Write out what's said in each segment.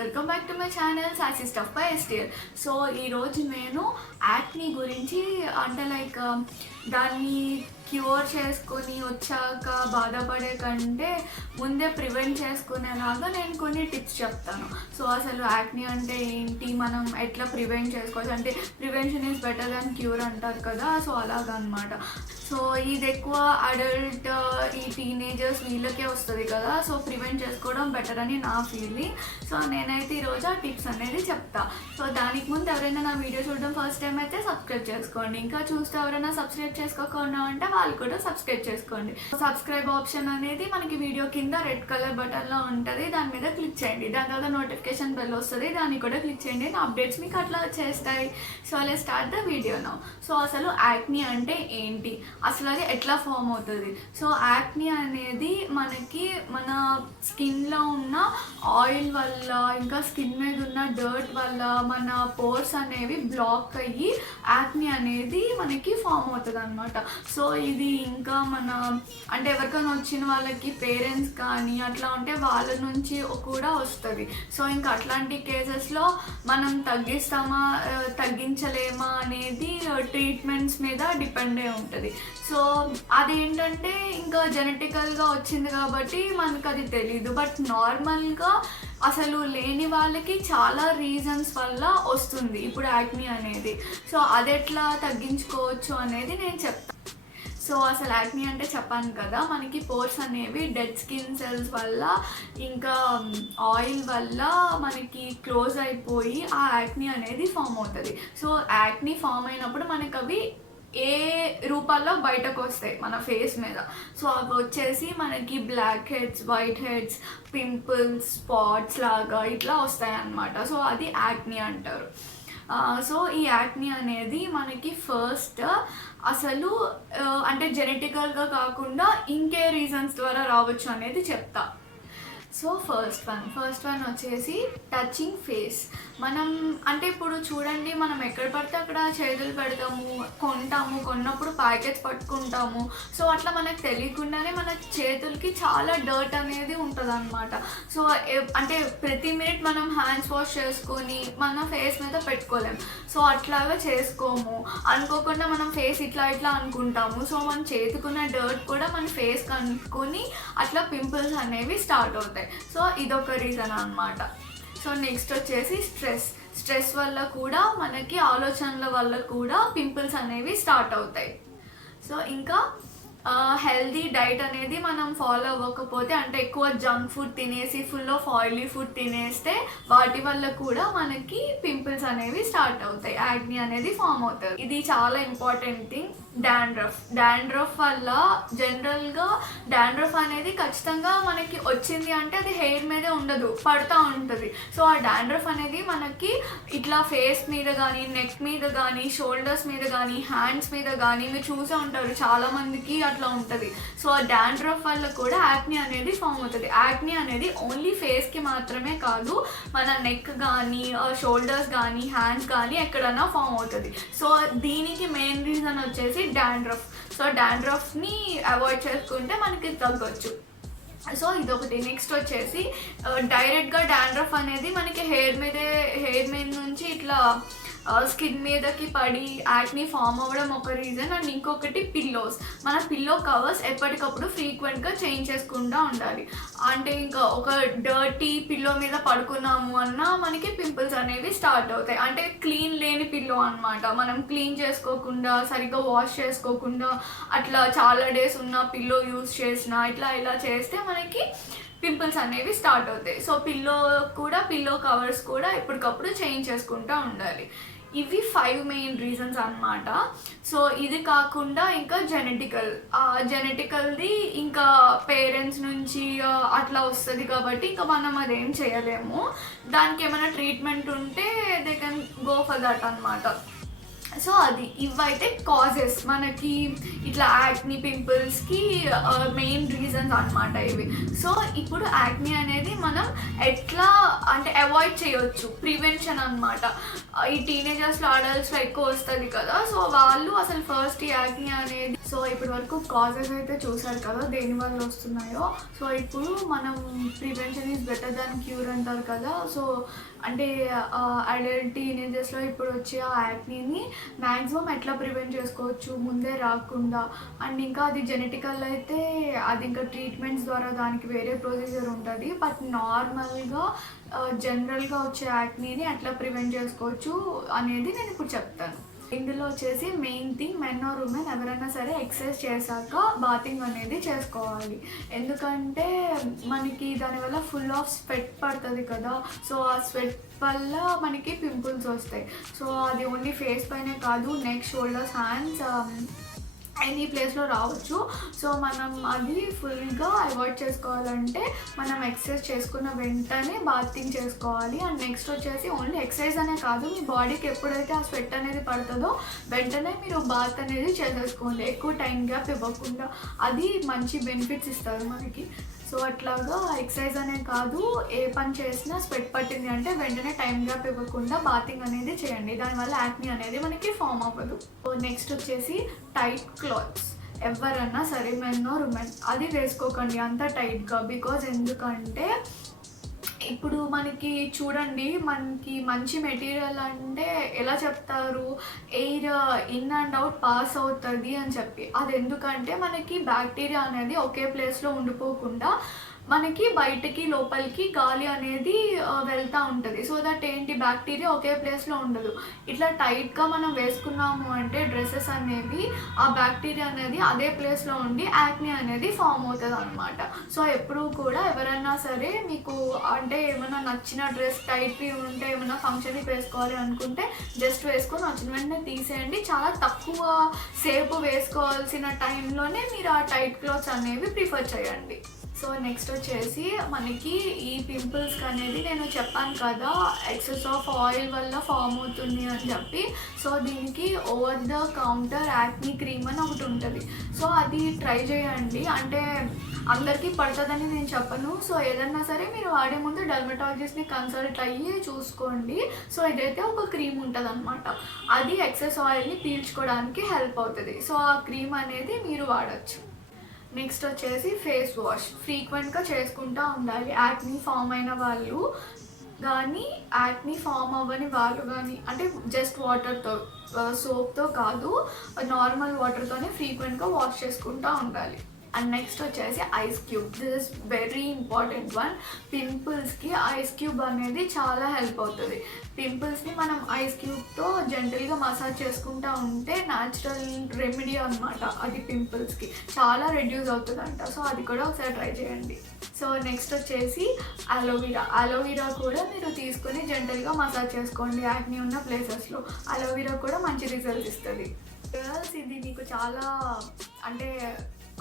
Welcome back to my channel sassy stuff by STL. So ఈరోజు నేను యాక్ని గురించి అంటే దాన్ని క్యూర్ చేసుకొని వచ్చాక బాధపడే కంటే ముందే ప్రివెంట్ చేసుకునేలాగా నేను కొన్ని టిప్స్ చెప్తాను. సో అసలు యాక్ని అంటే ఏంటి, మనం ఎట్లా ప్రివెంట్ చేసుకోవచ్చు అంటే prevention is better than cure అంటారు కదా. సో అలాగనమాట. సో ఇది ఎక్కువ అడల్ట్ ఈ టీనేజర్స్ వీళ్ళకే వస్తుంది కదా. సో ప్రివెంట్ చేసుకోవడం బెటర్ అని నా ఫీలింగ్. సో నేనైతే ఈరోజు ఆ టిప్స్ అనేది చెప్తా. సో దానికి ముందు ఎవరైనా నా వీడియో చూడడం ఫస్ట్ టైం అయితే సబ్స్క్రైబ్ చేసుకోండి. ఇంకా చూస్తే ఎవరైనా సబ్స్క్రైబ్ చేసుకోకుండా ఉంటే వాళ్ళు కూడా సబ్స్క్రైబ్ చేసుకోండి. సబ్స్క్రైబ్ ఆప్షన్ అనేది మనకి వీడియో కింద రెడ్ కలర్ బటన్లో ఉంటుంది, దాని మీద క్లిక్ చేయండి. దాని తర్వాత నోటిఫికేషన్ బెల్ వస్తుంది, దాన్ని కూడా క్లిక్ చేయండి. నా అప్డేట్స్ మీకు అట్లా వచ్చేస్తాయి. సో అలా start the video now. So అసలు యాక్ని అంటే ఏంటి, అసలు అది ఎట్లా ఫామ్ అవుతుంది? సో యాక్ని అనేది మనకి మన స్కిన్లో ఉన్న ఆయిల్ వల్ల, ఇంకా స్కిన్ మీద ఉన్న డర్ట్ వల్ల మన పోర్స్ అనేవి బ్లాక్ అయ్యి యాక్ని అనేది మనకి ఫామ్ అవుతుంది అనమాట. సో ఇది ఇంకా మన అంటే ఎవరికైనా వచ్చిన వాళ్ళకి పేరెంట్స్ కానీ అట్లా ఉంటే వాళ్ళ నుంచి కూడా వస్తుంది. సో ఇంకా అట్లాంటి కేసెస్లో మనం తగ్గించలేమా అనేది ట్రీట్మెంట్స్ మీద డిపెండ్ అయి ఉంటుంది. సో అదేంటంటే ఇంకా జెనెటికల్గా వచ్చింది కాబట్టి మనకు అది తెలీదు. బట్ నార్మల్గా అసలు లేని వాళ్ళకి చాలా రీజన్స్ వల్ల వస్తుంది ఇప్పుడు యాక్ని అనేది. సో అది ఎట్లా తగ్గించుకోవచ్చు అనేది నేను చెప్తాను. సో అసలు యాక్ని అంటే చెప్పాను కదా, మనకి పోర్స్ అనేవి డెడ్ స్కిన్ సెల్స్ వల్ల ఇంకా ఆయిల్ వల్ల మనకి క్లోజ్ అయిపోయి ఆ యాక్ని అనేది ఫామ్ అవుతుంది. సో యాక్ని ఫామ్ అయినప్పుడు మనకి అవి ఏ రూపాల్లో బయటకు వస్తాయి మన ఫేస్ మీద. సో అవి వచ్చేసి మనకి blackheads, whiteheads, pimples, spots లాగా ఇట్లా వస్తాయి అన్నమాట. సో అది యాక్ని అంటారు. సో ఈ యాక్ని అనేది మనకి ఫస్ట్ అసలు అంటే జెనెటికల్గా కాకుండా ఇంకే రీజన్స్ ద్వారా రావచ్చు అనేది చెప్తా. సో ఫస్ట్ వన్ వచ్చేసి టచింగ్ ఫేస్. మనం అంటే ఇప్పుడు చూడండి, మనం ఎక్కడ పడితే అక్కడ చేతులు పెడతాము, కొన్నప్పుడు ప్యాకెట్స్ పట్టుకుంటాము. సో అట్లా మనకు తెలియకుండానే మన చేతులకి చాలా డర్ట్ అనేది ఉంటుంది అనమాట. సో అంటే ప్రతి మినిట్ మనం హ్యాండ్స్ వాష్ చేసుకొని మన ఫేస్ మీద పెట్టుకోలేము. సో అట్లాగా చేసుకోము, అనుకోకుండా మనం ఫేస్ ఇట్లా అనుకుంటాము. సో మన చేతికున్న డర్ట్ కూడా మన ఫేస్ కనుక్కొని అట్లా పింపుల్స్ అనేవి స్టార్ట్ అవుతాయి. సో ఇదొక రీజన్ అన్నమాట. సో నెక్స్ట్ వచ్చేసి స్ట్రెస్ వల్ల కూడా మనకి ఆలోచనల వల్ల కూడా పింపుల్స్ అనేవి స్టార్ట్ అవుతాయి. సో ఇంకా హెల్దీ డైట్ అనేది మనం ఫాలో అవ్వకపోతే, అంటే ఎక్కువ జంక్ ఫుడ్ తినేసి ఫుల్ ఆఫ్ ఆయిలీ ఫుడ్ తినేస్తే వాటి వల్ల కూడా మనకి పింపుల్స్ అనేవి స్టార్ట్ అవుతాయి, యాక్ని అనేది ఫామ్ అవుతుంది. ఇది చాలా ఇంపార్టెంట్ థింగ్. డాండ్రఫ్ వల్ల జనరల్గా డాండ్రఫ్ అనేది ఖచ్చితంగా మనకి వచ్చింది అంటే అది హెయిర్ మీదే ఉండదు, పడుతూ ఉంటుంది. సో ఆ డాండ్రఫ్ అనేది మనకి ఇట్లా ఫేస్ మీద కానీ, నెక్ మీద కానీ, షోల్డర్స్ మీద కానీ, హ్యాండ్స్ మీద కానీ మీరు చూసే ఉంటారు చాలామందికి అట్లా ఉంటుంది. సో ఆ డాండ్రఫ్ వల్ల కూడా యాక్ని అనేది ఫామ్ అవుతుంది. యాక్ని అనేది ఓన్లీ ఫేస్కి మాత్రమే కాదు, మన నెక్ కానీ, షోల్డర్స్ కానీ, హ్యాండ్స్ కానీ ఎక్కడైనా ఫామ్ అవుతుంది. సో దీనికి మెయిన్ రీజన్ వచ్చేసి డాండ్రఫ్. సో డాండ్రఫ్ని అవాయిడ్ చేసుకుంటే మనకి తగ్గొచ్చు. సో ఇదొకటి. నెక్స్ట్ వచ్చేసి డైరెక్ట్గా డాండ్రఫ్ అనేది మనకి హెయిర్ మీద నుంచి ఇట్లా స్కిన్ మీదకి పడి యాక్ని ఫామ్ అవ్వడం ఒక రీజన్. అండ్ ఇంకొకటి పిల్లోస్. మన పిల్లో కవర్స్ ఎప్పటికప్పుడు ఫ్రీక్వెంట్గా చేంజ్ చేసుకుంటూ ఉండాలి. అంటే ఇంకా ఒక డర్టీ పిల్లో మీద పడుకున్నాము అన్నా మనకి పింపుల్స్ అనేవి స్టార్ట్ అవుతాయి. అంటే క్లీన్ లేని పిల్లో అనమాట. మనం క్లీన్ చేసుకోకుండా, సరిగ్గా వాష్ చేసుకోకుండా అట్లా చాలా డేస్ ఉన్న పిల్లో యూజ్ చేసినా ఇలా చేస్తే మనకి పింపుల్స్ అనేవి స్టార్ట్ అవుతాయి. సో పిల్లో కవర్స్ కూడా ఎప్పటికప్పుడు చేంజ్ చేసుకుంటూ ఉండాలి. ఇవి 5 మెయిన్ రీజన్స్ అన్నమాట. సో ఇది కాకుండా ఇంకా జెనెటికల్ది ఇంకా పేరెంట్స్ నుంచి అట్లా వస్తుంది కాబట్టి ఇంకా మనం అదేం చేయలేము. దానికి ఏమైనా ట్రీట్మెంట్ ఉంటే they can go for that అన్నమాట. సో అది ఇవైతే కాజెస్ మనకి ఇట్లా యాక్ని పింపుల్స్కి మెయిన్ రీజన్స్ అన్నమాట ఇవి. సో ఇప్పుడు యాక్ని అనేది మనం ఎట్లా అంటే అవాయిడ్ చేయొచ్చు, ప్రివెన్షన్ అన్నమాట. ఈ టీనేజర్స్లో, అడల్ట్స్లో ఎక్కువ వస్తుంది కదా. సో వాళ్ళు అసలు ఫస్ట్ యాక్ని అనేది సో ఇప్పటి వరకు కాజెస్ అయితే చూసారు కదా దేని వల్ల వస్తున్నాయో. సో ఇప్పుడు మనం prevention is better than cure అంటారు కదా. సో అంటే అడల్ట్ టీనేజర్స్లో ఇప్పుడు వచ్చే ఆ యాక్నీని మ్యాక్సిమం ఎట్లా ప్రివెంట్ చేసుకోవచ్చు ముందే రాకుండా. అండ్ ఇంకా అది జెనెటికల్ అయితే అది ఇంకా ట్రీట్మెంట్స్ ద్వారా దానికి వేరే ప్రొసీజర్ ఉంటుంది. బట్ నార్మల్గా జనరల్గా వచ్చే యాక్నీని ఎట్లా ప్రివెంట్ చేసుకోవచ్చు అనేది నేను ఇప్పుడు చెప్తాను. ఇందులో వచ్చేసి main thing men or women ఎవరైనా సరే ఎక్సర్సైజ్ చేశాక బాతింగ్ అనేది చేసుకోవాలి. ఎందుకంటే మనకి దానివల్ల ఫుల్ ఆఫ్ స్వెట్ పడుతుంది కదా. సో ఆ స్వెట్ వల్ల మనకి పింపుల్స్ వస్తాయి. సో అది ఓన్లీ ఫేస్ పైనే కాదు, నెక్, షోల్డర్స్, హ్యాండ్స్, ఎనీ ప్లేస్లో రావచ్చు. సో మనం అది ఫుల్గా అవాయిడ్ చేసుకోవాలంటే మనం ఎక్సర్సైజ్ చేసుకున్న వెంటనే బాతింగ్ చేసుకోవాలి. అండ్ నెక్స్ట్ వచ్చేసి ఓన్లీ ఎక్సర్సైజ్ అనే కాదు, మీ బాడీకి ఎప్పుడైతే ఆ స్వెట్ అనేది పడుతుందో వెంటనే మీరు బాత్ అనేది చేసేసుకోండి, ఎక్కువ టైం గ్యాప్ ఇవ్వకుండా. అది మంచి బెనిఫిట్స్ ఇస్తుంది మనకి. సో అట్లాగా ఎక్సర్సైజ్ అనే కాదు, ఏ పని చేసినా స్వెట్ పట్టింది అంటే వెంటనే టైం గ్యాప్ ఇవ్వకుండా బాతింగ్ అనేది చేయండి. దానివల్ల యాక్నీ అనేది మనకి ఫామ్ అవ్వదు. సో నెక్స్ట్ వచ్చేసి టైట్ క్లాత్స్. ఎవరన్నా సరే మెన్ ఆర్ ఉమెన్ అది వేసుకోకండి అంత టైట్గా. బికాజ్ ఎందుకంటే ఇప్పుడు మనకి చూడండి, మనకి మంచి మెటీరియల్ అంటే ఎలా చెప్తారు, air in and out pass అవుతుంది అని చెప్పి. అది ఎందుకంటే మనకి బ్యాక్టీరియా అనేది ఒకే ప్లేస్లో ఉండిపోకుండా మనకి బయటకి లోపలికి గాలి అనేది వెళ్తూ ఉంటుంది. సో దట్ ఏంటి, బ్యాక్టీరియా ఒకే ప్లేస్లో ఉండదు. ఇట్లా టైట్గా మనం వేసుకున్నాము అంటే డ్రెస్సెస్ అనేవి ఆ బ్యాక్టీరియా అనేది అదే ప్లేస్లో ఉండి యాక్నీ అనేది ఫామ్ అవుతుంది అనమాట. సో ఎప్పుడూ కూడా ఎవరైనా సరే మీకు అంటే ఏమైనా నచ్చిన డ్రెస్ టైట్వి ఉంటే ఏమైనా ఫంక్షన్కి వేసుకోవాలి అనుకుంటే జస్ట్ వేసుకొని వచ్చిన వెంటనే తీసేయండి. చాలా తక్కువ సేపు వేసుకోవాల్సిన టైంలోనే మీరు ఆ టైట్ క్లాత్స్ అనేవి ప్రిఫర్ చేయండి. సో నెక్స్ట్ వచ్చేసి మనకి ఈ పింపుల్స్కి అనేది నేను చెప్పాను కదా ఎక్సెస్ ఆఫ్ ఆయిల్ వల్ల ఫామ్ అవుతుంది అని చెప్పి. సో దీనికి over the counter acne cream అని ఒకటి ఉంటుంది. సో అది ట్రై చేయండి. అంటే అందరికీ పడుతుందని నేను చెప్పను. సో ఏదన్నా సరే మీరు వాడే ముందు డర్మటాలజిస్ట్ని కన్సల్ట్ అయ్యి చూసుకోండి. సో ఇదైతే ఒక క్రీమ్ ఉంటుంది అనమాట, అది ఎక్సెస్ ఆయిల్ని పీల్చుకోవడానికి హెల్ప్ అవుతుంది. సో ఆ క్రీమ్ అనేది మీరు వాడచ్చు. నెక్స్ట్ వచ్చేసి ఫేస్ వాష్ ఫ్రీక్వెంట్గా చేసుకుంటూ ఉండాలి. యాక్నీ ఫామ్ అయిన వాళ్ళు కానీ యాక్నీ ఫామ్ అవ్వని వాళ్ళు కానీ, అంటే జస్ట్ వాటర్తో సోప్తో కాదు, నార్మల్ వాటర్తోనే ఫ్రీక్వెంట్గా వాష్ చేసుకుంటూ ఉండాలి. అండ్ నెక్స్ట్ వచ్చేసి ice cube. This is very important one. పింపుల్స్కి ఐస్ క్యూబ్ అనేది చాలా హెల్ప్ అవుతుంది. పింపుల్స్ని మనం ఐస్ క్యూబ్తో జెంటల్గా మసాజ్ చేసుకుంటూ ఉంటే న్యాచురల్ రెమెడీ అనమాట. అది పింపుల్స్కి చాలా రెడ్యూస్ అవుతుందంట. సో అది కూడా ఒకసారి ట్రై చేయండి. సో నెక్స్ట్ వచ్చేసి అలోవెరా. అలోవెరా కూడా మీరు తీసుకొని జెంటల్గా మసాజ్ చేసుకోండి యాక్నీ ఉన్న ప్లేసెస్లో. అలోవెరా కూడా మంచి రిజల్ట్ ఇస్తుంది. గర్ల్స్ ఇది మీకు చాలా అంటే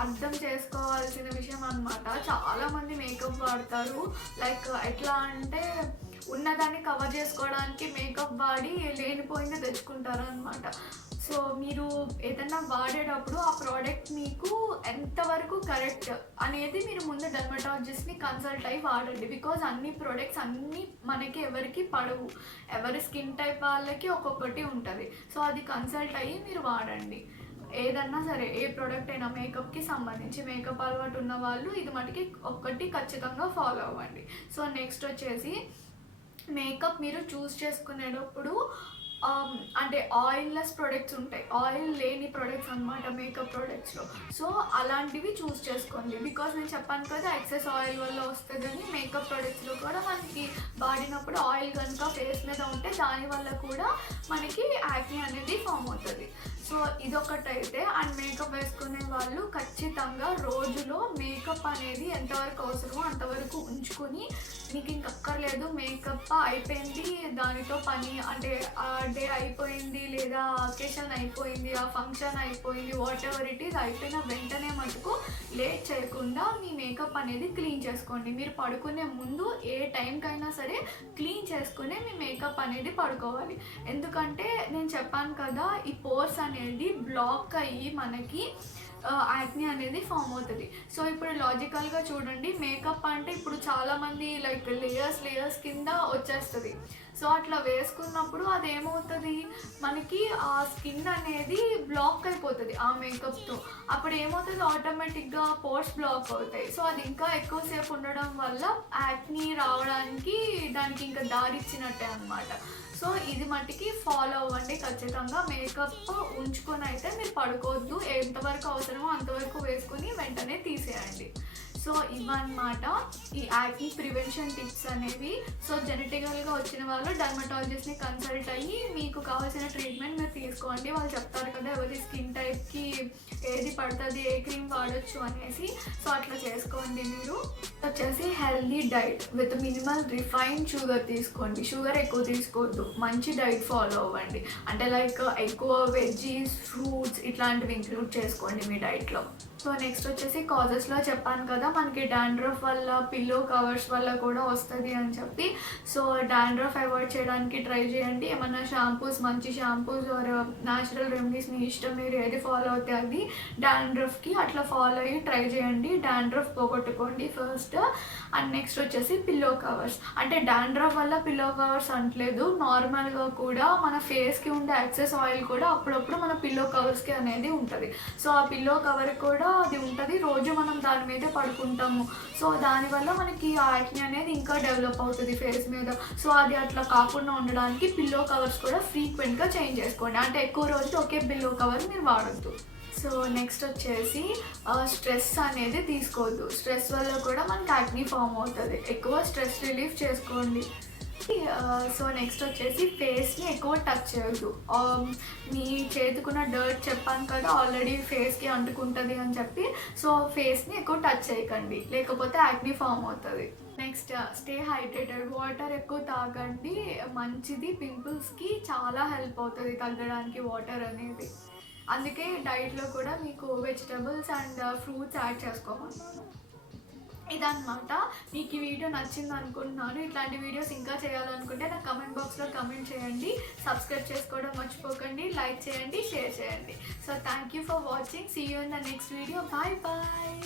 అర్థం చేసుకోవాల్సిన విషయం అనమాట. చాలామంది మేకప్ వాడతారు, లైక్ ఎట్లా అంటే ఉన్నదాన్ని కవర్ చేసుకోవడానికి మేకప్ వాడి లేనిపోయింది తెచ్చుకుంటారు అనమాట. సో మీరు ఏదైనా వాడేటప్పుడు ఆ ప్రోడక్ట్ మీకు ఎంతవరకు కరెక్ట్ అనేది మీరు ముందు డర్మటాలజిస్ట్ని కన్సల్ట్ అయ్యి వాడండి. బికాజ్ అన్ని ప్రోడక్ట్స్ అన్నీ మనకి ఎవరికి పడవు, ఎవరి స్కిన్ టైప్ వాళ్ళకి ఒక్కొక్కటి ఉంటుంది. సో అది కన్సల్ట్ అయ్యి మీరు వాడండి. ఏదన్నా సరే ఏ ప్రోడక్ట్ అయినా మేకప్కి సంబంధించి మేకప్ అలవాటు ఉన్న వాళ్ళు ఇది మటుకి ఒక్కటి ఖచ్చితంగా ఫాలో అవ్వండి. సో నెక్స్ట్ వచ్చేసి మేకప్ మీరు చూస్ చేసుకునేటప్పుడు అంటే ఆయిల్లెస్ ప్రొడక్ట్స్ ఉంటాయి, ఆయిల్ లేని ప్రొడక్ట్స్ అనమాట మేకప్ ప్రొడక్ట్స్లో. సో అలాంటివి చూస్ చేసుకోండి. బికాజ్ నేను చెప్పాను కదా ఎక్సెస్ ఆయిల్ వల్ల వస్తుందని. మేకప్ ప్రొడక్ట్స్లో కూడా మనకి వాడినప్పుడు ఆయిల్ కనుక ఫేస్ మీద ఉంటే దానివల్ల కూడా మనకి యాక్నీ అనేది ఫామ్ అవుతుంది. సో ఇదొకటైతే. అండ్ మేకప్ వేసుకునే వాళ్ళు ఖచ్చితంగా రోజులో మేకప్ అనేది ఎంతవరకు అవసరమో అంతవరకు ఉంచుకొని, మీకు ఇంకక్కర్లేదు మేకప్ అయిపోయింది దానితో పని, అంటే ఆ డే అయిపోయింది లేదా అకేషన్ అయిపోయింది, ఆ ఫంక్షన్ అయిపోయింది, వాట్ ఎవర్ ఇట్ ఈస్ అయిపోయిన వెంటనే మటుకు లేట్ చేయకుండా మీ మేకప్ అనేది క్లీన్ చేసుకోండి. మీరు పడుకునే ముందు ఏ టైంకైనా సరే క్లీన్ చేసుకునే మీ మేకప్ అనేది పడుకోవాలి. ఎందుకంటే నేను చెప్పాను కదా ఈ పోర్స్ అనేది బ్లాక్ అయ్యి మనకి యాక్నీ అనేది ఫామ్ అవుతుంది. సో ఇప్పుడు లాజికల్గా చూడండి, మేకప్ అంటే ఇప్పుడు చాలామంది లైక్ లేయర్స్ కింద వచ్చేస్తుంది. సో అట్లా వేసుకున్నప్పుడు అదేమవుతుంది, మనకి ఆ స్కిన్ అనేది బ్లాక్ అయిపోతుంది ఆ మేకప్తో. అప్పుడు ఏమవుతుంది, ఆటోమేటిక్గా పోర్స్ బ్లాక్ అవుతాయి. సో అది ఇంకా ఎక్కువసేపు ఉండడం వల్ల యాక్నీ రావడానికి దానికి ఇంకా దారి ఇచ్చినట్టే అనమాట. సో ఇది మట్టికి ఫాలో అవ్వండి ఖచ్చితంగా. మేకప్ ఉంచుకొని అయితే మీరు పడుకోవద్దు, ఎంతవరకు అవసరమో అంతవరకు వేసుకొని వెంటనే తీసేయండి. సో ఇవన్నమాట ఈ యాక్నీ ప్రివెన్షన్ టిప్స్ అనేవి. సో జెనెటికల్గా వచ్చిన వాళ్ళు డర్మటాలజిస్ట్ని కన్సల్ట్ అయ్యి మీకు కావాల్సిన ట్రీట్మెంట్ మీరు తీసుకోండి. వాళ్ళు చెప్తారు కదా ఎవరి స్కిన్ టైప్కి ఏది పడుతుంది, ఏ క్రీమ్ వాడచ్చు అనేసి. సో అట్లా చేసుకోండి. మీరు వచ్చేసి healthy diet with minimal refined sugar తీసుకోండి. షుగర్ ఎక్కువ తీసుకోవద్దు, మంచి డైట్ ఫాలో అవ్వండి. అంటే లైక్ ఎక్కువ వెజ్జీస్, ఫ్రూట్స్ ఇట్లాంటివి ఇంక్లూడ్ చేసుకోండి మీ డైట్లో. సో నెక్స్ట్ వచ్చేసి కాజెస్లో చెప్పాను కదా, మనకి డాండ్రఫ్ వల్ల పిల్లో కవర్స్ వల్ల కూడా వస్తుంది అని చెప్పి. సో డాండ్రఫ్ అవాయిడ్ చేయడానికి ట్రై చేయండి. ఏమన్నా షాంపూస్, మంచి షాంపూస్ ఆర్ న్యాచురల్ రెమెడీస్ మీ ఇష్టం, మీరు ఏది ఫాలో అవుతే అది డాండ్రఫ్కి అట్లా ఫాలో అయ్యి ట్రై చేయండి. డాండ్రఫ్ పోగొట్టుకోండి ఫస్ట్. అండ్ నెక్స్ట్ వచ్చేసి పిల్లో కవర్స్. అంటే డాండ్రఫ్ వల్ల పిల్లో కవర్స్ అంటలేదు, నార్మల్గా కూడా మన ఫేస్కి ఉండే ఎక్సెస్ ఆయిల్ కూడా అప్పుడప్పుడు మన పిల్లో కవర్స్కి అనేది ఉంటుంది. సో ఆ పిల్లో కవర్ కూడా అది ఉంటుంది, రోజు మనం దాని మీదే పడుకుంటాము. సో దానివల్ల మనకి ఆ యాక్నీ అనేది ఇంకా డెవలప్ అవుతుంది ఫేస్ మీద. సో అది అట్లా కాకుండా ఉండడానికి పిల్లో కవర్స్ కూడా ఫ్రీక్వెంట్గా చేంజ్ చేసుకోండి. అంటే ఎక్కువ రోజులు ఒకే పిల్లో కవర్ మీరు వాడొద్దు. సో నెక్స్ట్ వచ్చేసి స్ట్రెస్ అనేది తీసుకోవద్దు. స్ట్రెస్ వల్ల కూడా మనకి యాక్నీ ఫామ్ అవుతుంది. ఎక్కువ స్ట్రెస్ రిలీఫ్ చేసుకోండి. సో నెక్స్ట్ వచ్చేసి ఫేస్ని ఎక్కువ టచ్ చేయొద్దు. మీ చేతుకున్న డర్ట్ చెప్పాను కదా ఆల్రెడీ ఫేస్కి అంటుకుంటుంది అని చెప్పి. సో ఫేస్ని ఎక్కువ టచ్ చేయకండి, లేకపోతే యాక్నీ ఫామ్ అవుతుంది. Next stay hydrated. వాటర్ ఎక్కువ తాగండి, మంచిది. పింపుల్స్కి చాలా హెల్ప్ అవుతుంది తగ్గడానికి వాటర్ అనేది. అందుకే డైట్లో కూడా మీకు వెజిటబుల్స్ అండ్ ఫ్రూట్స్ యాడ్ చేసుకోమన్నాను. ఇదన్నమాట. మీకు ఈ వీడియో నచ్చింది అనుకుంటున్నాను. ఇట్లాంటి వీడియోస్ ఇంకా చేయాలనుకుంటే నాకు కమెంట్ బాక్స్లో కమెంట్ చేయండి. సబ్స్క్రైబ్ చేసుకోవడం మర్చిపోకండి, లైక్ చేయండి, షేర్ చేయండి. So thank you for watching. See you in the next video. Bye bye.